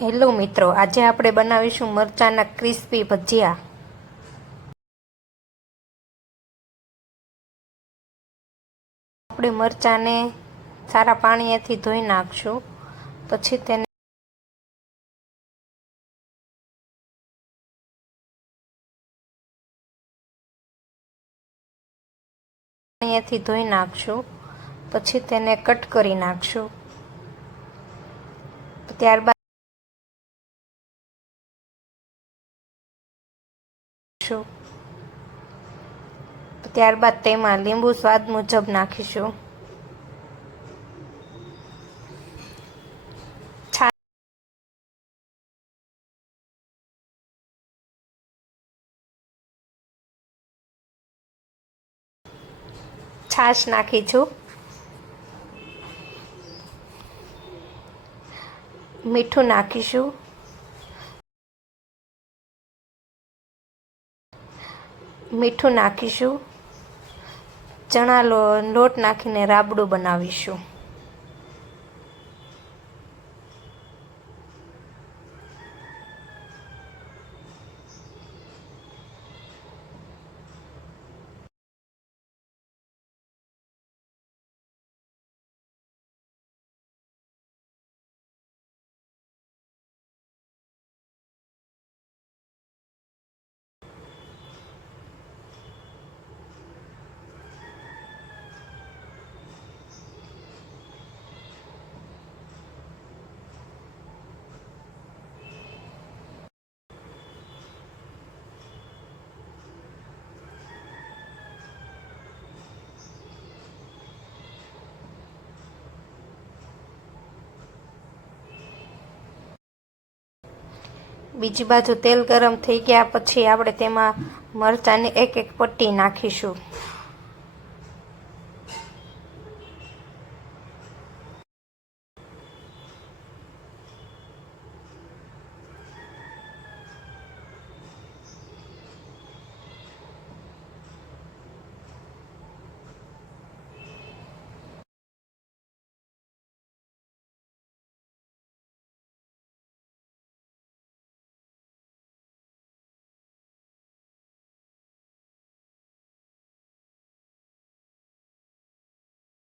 Hello મિત્રો, આજે આપણે બનાવીશું મરચાંના ક્રિસ્પી ભજીયા. આપણે મરચાંને સારા પાણીએથી ધોઈ નાખશું, પછી તેને પાણીએથી ધોઈ નાખશું, પછી તેને કટ કરી નાખશું. ત્યારબાદ નાખીશું ત્યારબાદ તેમાં લીંબુ સ્વાદ મુજબ નાખીશું. છાશ નાખીશું. મીઠું નાખીશું. મીઠું નાખીશું. ચણા લોટ નાખીને રાબડું બનાવીશું. બીજી બાજુ તેલ ગરમ થઈ ગયા પછી આપણે તેમાં મરચાંની એક એક પટ્ટી નાખીશું.